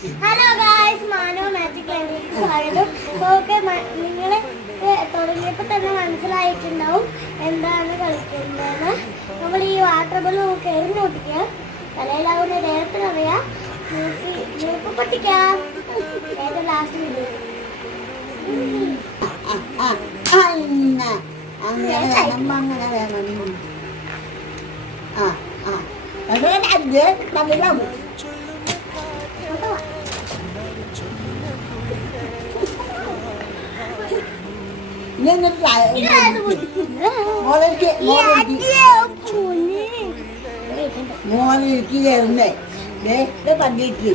Hello guys, മാനോ magic ലൈവിലേക്ക് സ്വാഗതം. Okay, നിങ്ങൾ തുടങ്ങിയപ്പോൾ തന്നെ മനസ്സിലായിട്ടുണ്ടാവും എന്താണ് കളിക്കുന്നതെന്ന്. നമ്മൾ ഈ വാട്ടർ ബലൂൺ എറിഞ്ഞ് പൊട്ടിക്കുക, തലയിലാവുന്ന നേരത്തിനറിയാം, മൂക്ക് പൊട്ടിക്കാം. ഏറ്റവും ലാസ്റ്റ് വീഡിയോ മോനിരിക്കുകയായിരുന്നേ പണ്ടിട്ട്